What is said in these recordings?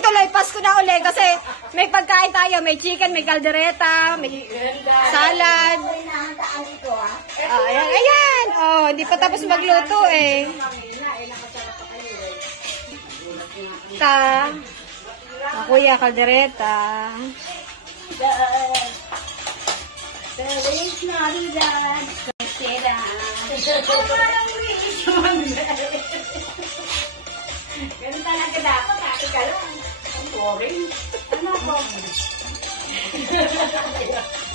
tuloy, Pasko na uli kasi may pagkain tayo, may chicken, may kaldereta, may salad. Ayan, ayan. Oh, hindi pa tapos magluto eh. Kuya, kaldereta. Feliz Navidad. Ganun talaga dapat, ate ka lang. Ang boring. Ano po?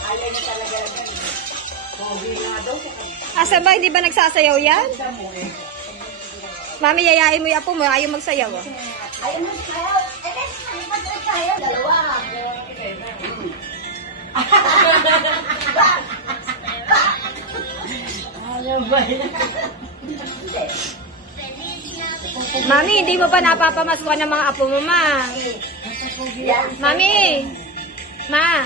Ayaw na talaga lang. Boring nga daw. Asa ba, hindi ba nagsasayaw yan? Mami, yayain mo yung apo mo, ayaw magsayaw. Oh. Ayaw magsayaw. Eh, ano ba tayo? Dalawa. Ano ba yan? Mami, hindi mo pa napapamaskuhan ng mga apo mo, ma. Mami. Ma.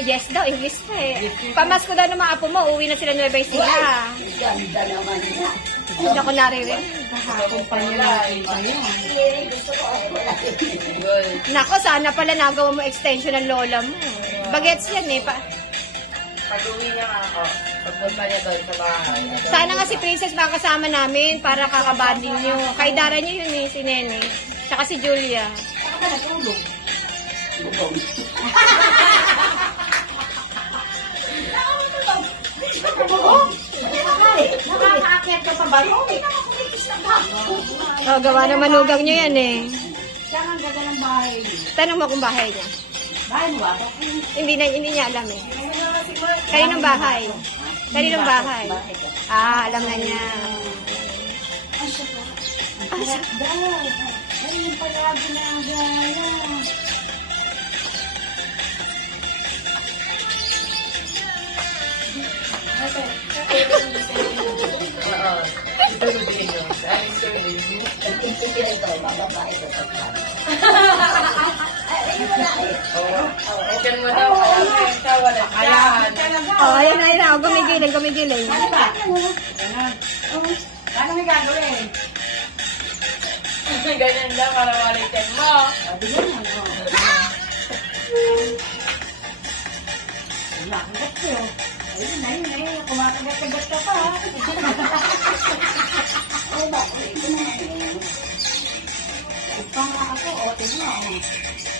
Yes daw, English pa eh. Pamasko daw ng mga apo mo, uwi na sila Nueva Ecija. Ganda naman niya. Hindi ako naririnig. Nako, sana pala nagawa mo extension ng lola mo. Bagets yan eh. Pag-uwi niya ako, pagpunta niya doon sa bahay. Sana nga si Princess makasama namin para kakabanding nyo. Kaidara niyo yun eh, si Nene. Tsaka si Julia. Saka natulog. Nakakakit ka sa bayo. Oh, gawa ng manugang nyo yan eh. Siya ang ganda ng bahay. Tanong mo kung bahay niya. Bahay mo ako. Hindi niya alam eh. Kaninong bahay? Kaninong bahay? Ah, alam na niya. Ay, yung palagi na ang gaya. Oo. Ito yung bigay niyo. Dahil ito yung Ito, bababae ko sa open mo daw. Ito, wala kayan. Oh, ayun, ayun. Oh, gumigiling, gumigiling. Ano may gagawin? Ganyan lang para walitin mo. Nakagat ko. Ayun, ayun. Kumakagat-kagat ka pa. Ay, bakit? Ipang ako, o, tingnan.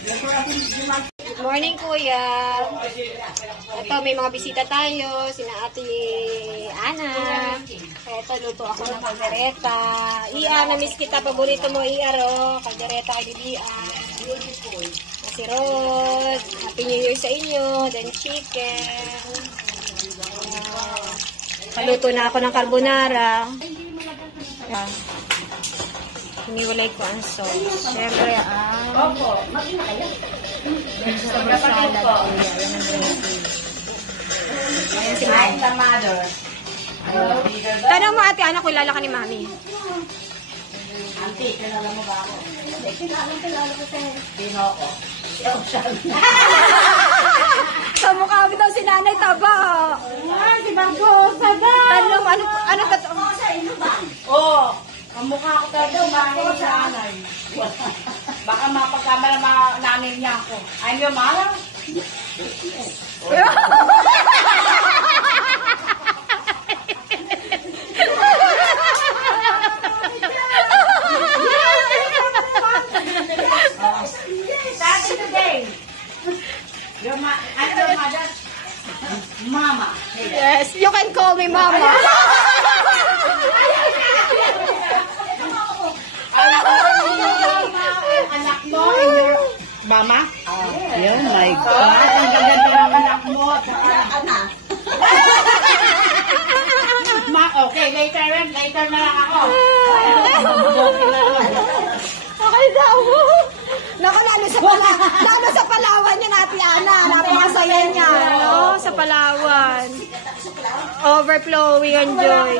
Good morning, Kuya. Ito, may mga bisita tayo. Sina Ate Ana. Ito, luto ako ng kaldereta. Ia, na-miss kita. Paborito mo, Ia, ro. Kaldereta kay Bibi. Si Rod. Happy New Year sa inyo. Then chicken. Paluto na ako ng carbonara. Hiniwalay ko ang sauce. Siyempre, Opo, magina kayo. vegetable salad. Yan ang dressing. Ayan si Mami. The mother. Tanong mo, ate, anak ko, ilala ka ni Mami. Auntie, kilala mo ba ako? Hindi, kilala ko sa'yo. Sino ako? Sa mukha mo daw si Nanay Taba. Si Barbosa ba? Tanong, ano ba ito? Sa ino ba? Oo. Ang mukha ko talaga umahin sa anay. Baka mapagkamala namin niya ako. Ay, yung mara? That's today. Your mother? Mama. Yes, you can call me Mama. Anak mo, Mama? Yeah, my God. Ang ganda ng anak mo. Anak. Okay, later na lang ako. Okay daw. Naku, lalo sa Palawan yan, Ate Ana. Napakasaya niya, no? Sa Palawan. Overflowing and joy.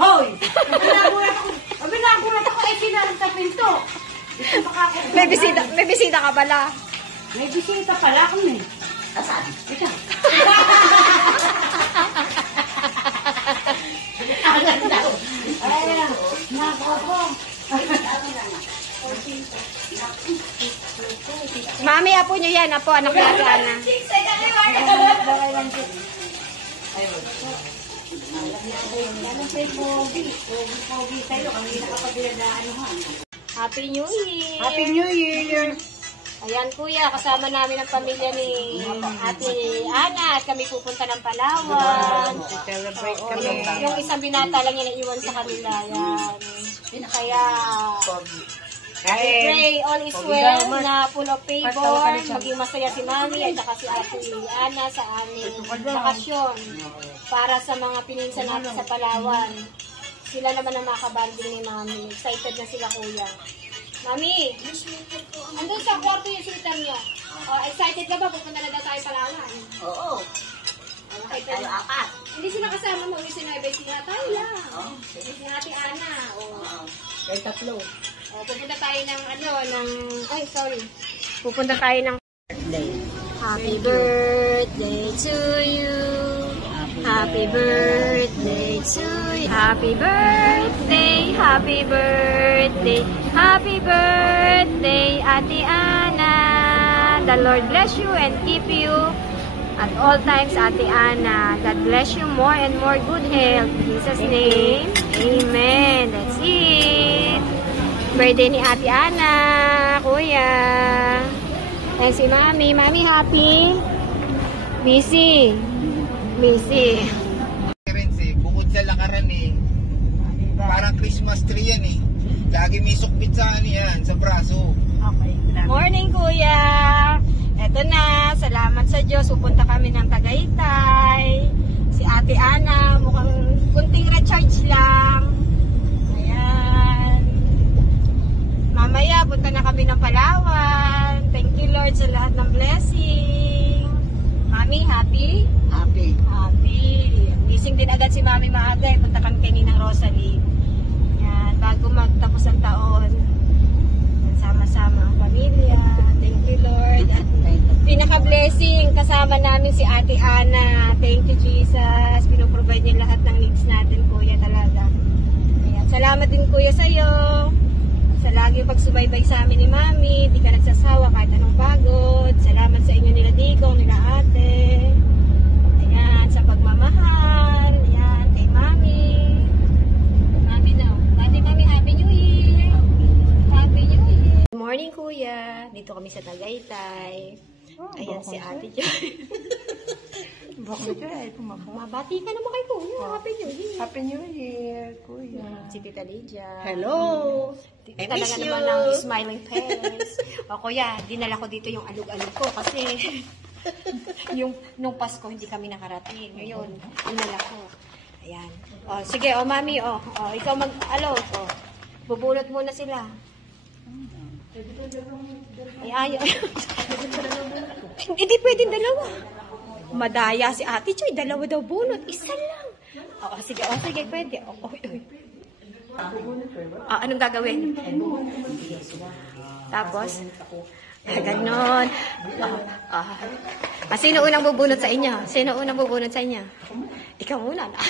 Hoy! Nagulat ako ay sinarang sa pinto. May bisita ka pala. May bisita pala kami. Asan? Ikaw. Asan daw? Ay, nako po. Mami, apo nyo yan. Apo, anak ni Ate Ana. Happy New Year! Happy New Year! Ayan kuya, kasama namin ang pamilya ni Ate Ana at kami pupunta ng Palawan. Celebrate Oo, kami. yung isang binata lang yung naiwan sa kanila. Yan. Kaya, pray all is well na full of favor. Maging masaya si Mami at saka si Ate Ana sa aming bakasyon para sa mga pininsan natin sa Palawan. Sila naman ang makabanding ni Mami. Excited na sila kuya. Mami, andun sa kwarto yung sweater niyo. Excited ka ba? Pupunta na daw tayo Palawan. Oo. Okay, Tayo apat. hindi sila kasama mo. Hindi sila sila tayo lang. Si Ate Ana. Kaya tatlo. Pupunta tayo ng Pupunta tayo ng Happy birthday to you. Happy birthday to you. Happy birthday, happy birthday, happy birthday, Ate Ana. The Lord bless you and keep you at all times, Ate Ana. God bless you more and more good health. In Jesus' name, amen. That's it. Birthday ni Ate Ana, kuya. And si Mami. Mami, happy? Busy. Busy. Bukod sa lakaran parang Christmas tree yan Lagi may sukbit sa yan, sa braso. Okay. Morning, kuya. Eto na, salamat sa Diyos. Pupunta kami ng Tagaytay. Si Ate Ana, mukhang kunting recharge lang. Ayan. Mamaya, punta na kami ng Palawan. Thank you, Lord, sa lahat ng blessing. Mami, happy? Happy. Happy. Gising din agad si Mami maaga. Punta kami kay Ninang Rosalie. Yan, bago magtapos ang taon. Sama-sama ang pamilya. Thank you, Lord. At pinaka-blessing, kasama namin si Ate Ana. Thank you, Jesus. Pinoprovide niya lahat ng needs natin, kuya, talaga. Ayan. Salamat din, kuya, sa'yo. Sa lagi pagsubaybay sa amin ni Mami. Di ka nagsasawa kahit anong pagod. Salamat sa inyo nila Digong, nila ate. Ayan, sa pagmamahal. Ayan, kay Mami. Mami na. Mami, Happy New Year. Happy New Year. Good morning, kuya. Dito kami sa Tagaytay. Ayan si Ate Joy. Bakit ay pumako? Mabati ka naman kay kuya. Happy New Year. Happy New Year, kuya. Si Tita Lydia. Hello. I Talaga miss you. naman ng smiling face. O kuya, dinala ko dito yung alug-alug ko kasi nung Pasko hindi kami nakarating. Ngayon, dinala ko. Ayan. O, sige, mami, ikaw mag-alog. Bubulot muna sila. Ay, ayaw. Hindi pwedeng dalawa. Madaya si Ate Choy, dalawa daw bunot. Isa lang. Sige, pwede. Anong gagawin? Tapos, ganon. Sino unang bubunot sa inyo? Sino unang bubunot sa inyo? Ikaw muna na.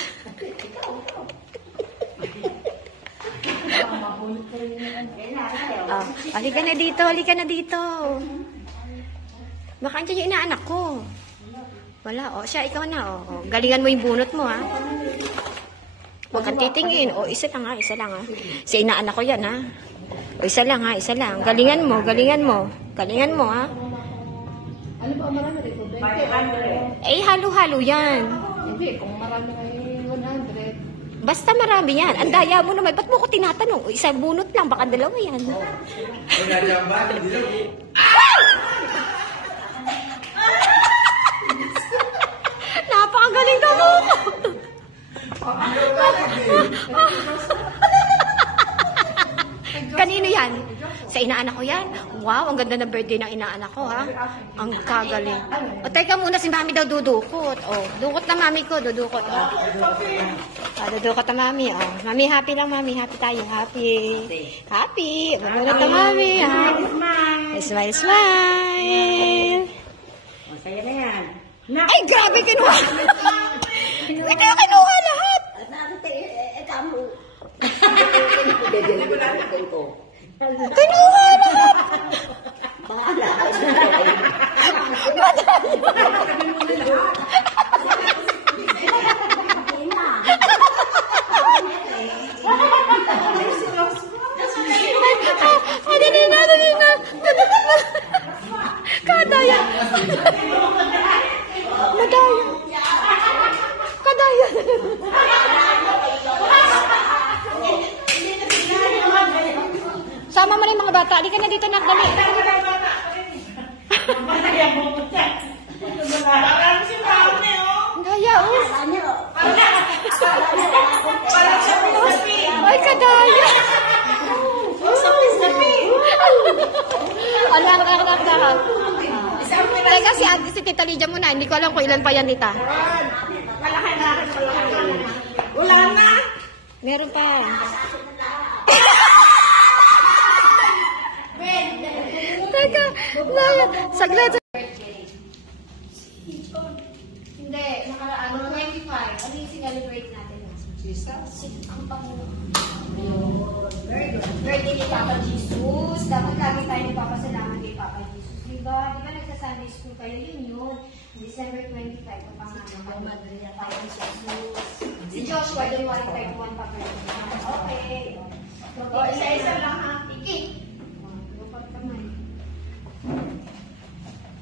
Halika na dito. Baka andyan yung inaanak ko. Wala, siya, ikaw na, galingan mo yung bunot mo, ha. Huwag kang titingin. Isa lang, ha. Si inaanak ko yan, ha. Isa lang. Galingan mo, ha. Ano ba marami rito? 500. Halo-halo yan. Hindi, kung marami ay 100. Basta marami yan. Ang daya mo naman. Ba't mo ko tinatanong? Isang bunot lang, baka dalawa yan. Napakagaling daw mo ko. Kanino yan? Sa inaanak ko yan? Wow, ang ganda ng birthday ng inaanak ko, ha? Ang kagaling. Teka muna, si Mami daw dudukot. Dukot na Mami ko, dudukot. Dudukot na Mami, Mami, happy lang, Mami. Happy tayo, happy. Happy. Bumulot na Mami, ha? Smile. Masaya na yan. Ay, grabe, kinuha. Hindi ko kinuha lahat. Kamu. Kinuha lahat. Dali na. Kadaya. Kadaya. Sama mo na yung mga bata. Di ka na dito nakdali. Daya, oh. Ay, kadaya. Anak. Teka, si Tita Lydia muna. Hindi ko alam kung ilan pa yan, Tita. Wala na. Meron pa. Teka, saglit. Hindi, nakaraan. 25. Ano yung sinelebrate natin? Ang Panginoon. Birthday ni Papa Jesus. Dapat lagi tayo nagpapasalamat kay Papa Jesus. Diba? Diba nagsa-Sunday school kayo? Yun. December 25. Papa Jesus. Si Joshua, January 31 pa. Okay. Isa-isa lang ha. Tikit.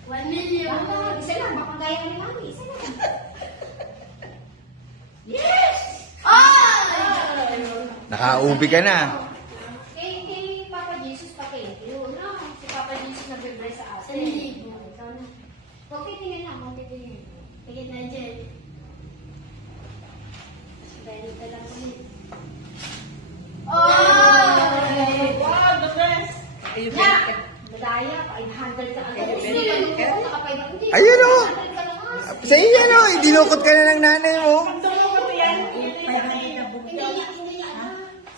1 million. Isa lang. Baka gaya ni Mami. Isa lang. Yes! Nakaubi ka na. Kay Papa Jesus pa kayo. No? Si Papa Jesus nag-bless sa atin. Huwag titingin lang. Tingin na dyan. Dahil ka lang ulit. Wow, the best. Madaya, 500 ka agad. Ayun o. Sa iyo no, dinukot ka na ng nanay mo.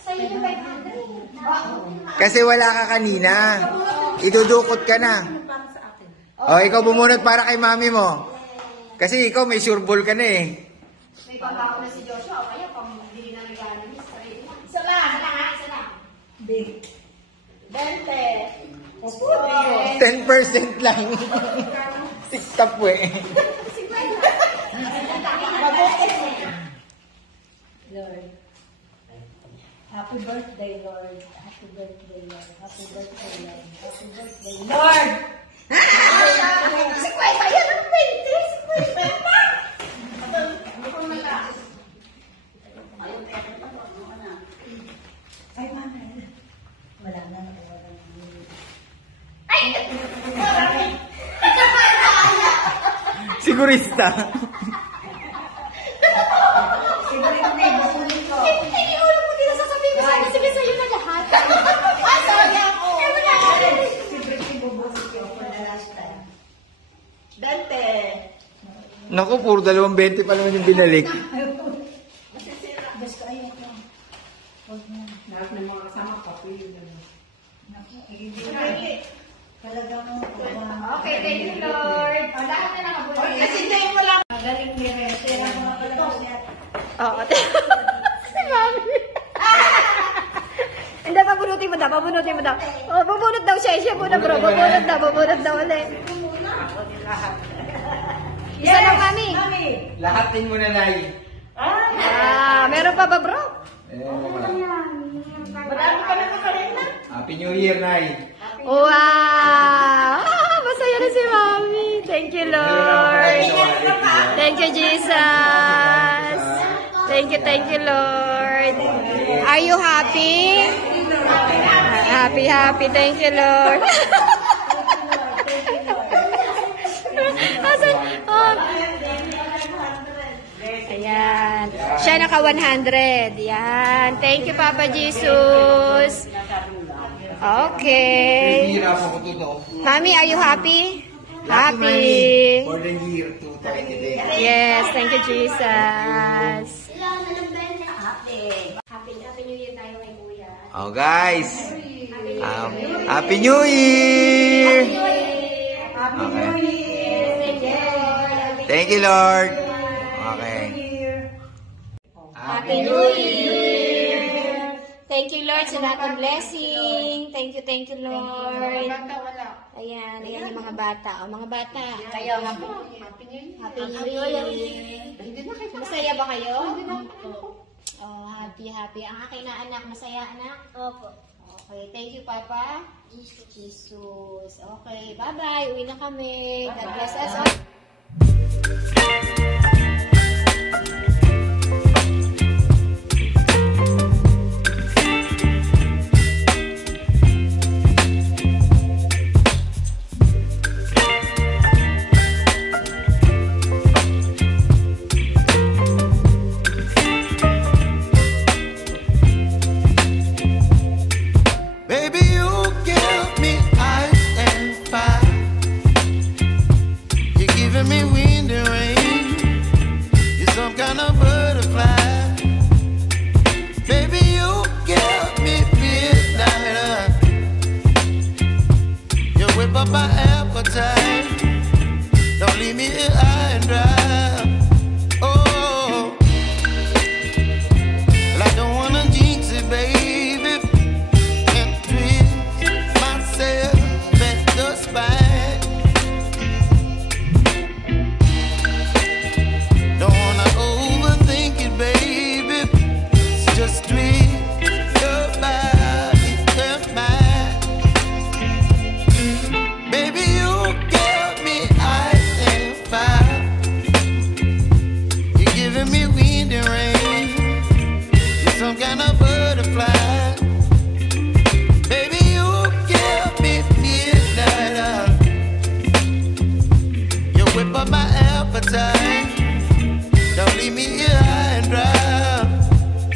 Sa'yo yung 500. Kasi wala ka kanina. Idudukot ka na. O, ikaw bumunot para kay mami mo. Kasi ikaw may sureball ka na eh. May pambako na si Joshua. O kaya, pambili na regalo niya sa sarili mo. Isa lang. Isa lang. Big. 20. 10% lang. Siktap eh. Lord. Happy birthday, Lord. Happy birthday, Lord. Happy birthday, Lord. Happy birthday, Lord. Si Kweta, yan ang 20. Si Kweta. Ay, mana. Wala na. Sigurista. Hindi, ulo mo din sasabihin ko sa'yo. Sabihin sa'yo na lahat. Sorry ako. Dante. Naku, puro 2.20 pa naman yung binalik. Gusto ay ito. Lahat ng mga kasama pa. Talagang Okay, thank you, Lord. O, lahat na lang ako. kasi tayo mo lang. Galing ni Rete. Oo. Si Mami. Hindi, pabunutin mo daw. Oh, pabunot daw siya. Siya muna, bro. Pabunot daw ulit. Isa lang, Mami. Lahatin mo na, Nay. Meron pa ba, bro? Marami ka na kakalina. Happy New Year, Nay. Wow! Masaya na si Mami. Thank you, Lord. Thank you, Jesus. Thank you, Lord. Are you happy? Happy. Thank you, Lord. Ayan. Siya naka 100. Yan. Thank you, Papa Jesus. Okay. Hihirapan ko to, no? Mami, are you happy? Happy. Happy. For the year 2020. Yes, thank you, Jesus. Happy New Year tayo kay Kuya. Oh, guys. Happy New Year! Happy New Year! Okay. Thank you. you, Lord. Okay. Happy New Year! Thank you, Lord, sa lahat ng blessing. Thank you, Lord. Ayan yung mga bata. O, mga bata. Kaya nga po. Happy New Year! Masaya ba kayo? Oh, happy. Ang aking na anak, masaya anak? Opo. Okay, thank you, Papa. Jesus. Okay, bye-bye. Uwi na kami. God bless us all. Baby, you give me ice and fire. You're giving me wind and rain. You're some kind of butterfly. Baby, you give me midnight. You whip up my appetite. Don't leave me here high and dry. Oh, well, I don't wanna jinx it, baby. Some kind of butterfly. Baby, you give me midnight. You whip up my appetite. Don't leave me here high and dry.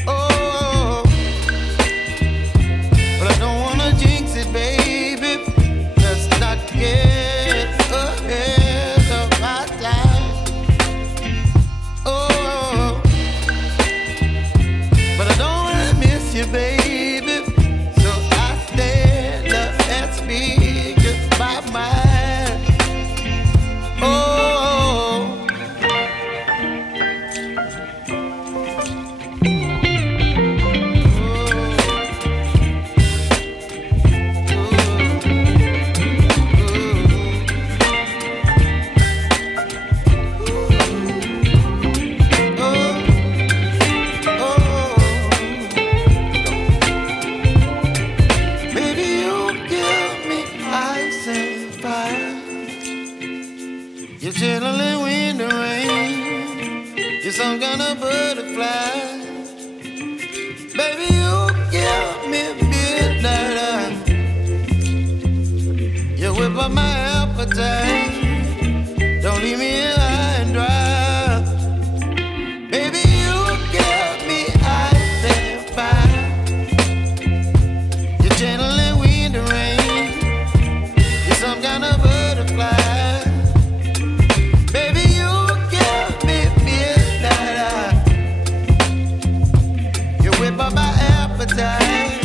Oh, but I don't wanna jinx it, baby. Let's not get ahead of my time. Oh, but I don't wanna miss you, baby. So I stand up and speak my mind. Oh, baby, you give me ice and fire. You're chilling wind and rain. You're some kind of butterfly. Baby, you give me midnight. You whip up my appetite. Don't leave me here high and dry. Baby, you give me ice and fire. You're channeling wind and rain. You're some kind of butterfly. Baby, you give me midnight. You whip up my appetite.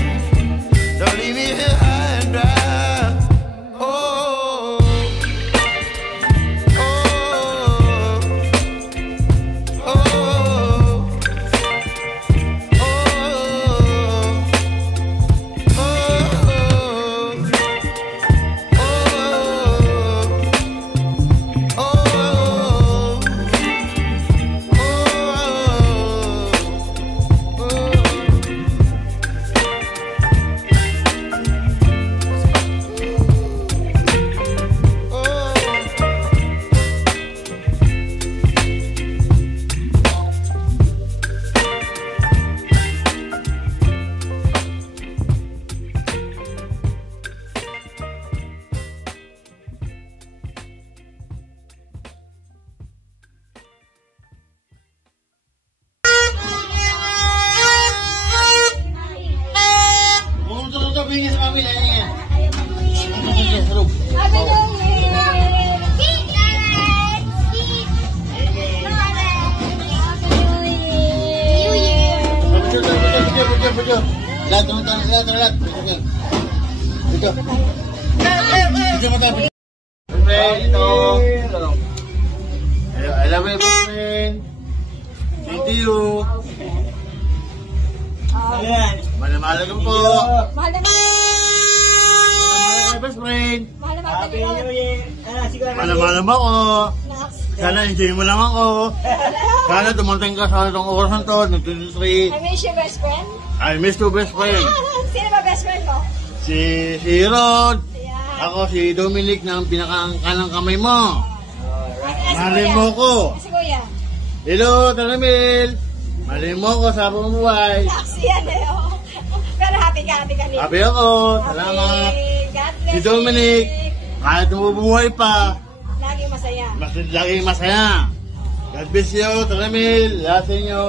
Don't leave me here high and dry. Oh, oh, oh, Alam love you, best friend. Thank you. Mahal ko po. Mahal na Mahal ko, best friend. Mahal na mahal. Mahal mo ako. Sana enjoy mo lang ako. Sana dumating ka sa itong oras na to, ng 23. I miss you, best friend. I miss you, best friend. Sino ba best friend mo? Si Rod. Yeah. Ako si Dominic ng pinakakanang kamay mo. Si Mahalin Kuya. mo ko. Si Kuya. Hello, Taramil. Mahalin mo ko sa pamumuhay. Taxi yan eh. Oh. Pero happy ka rin. Happy ako. Salamat. God bless Si Dominic. Kahit mabubuhay pa, Laging masaya. mas laging masaya. God bless you, Taramil. Lahat sa inyo.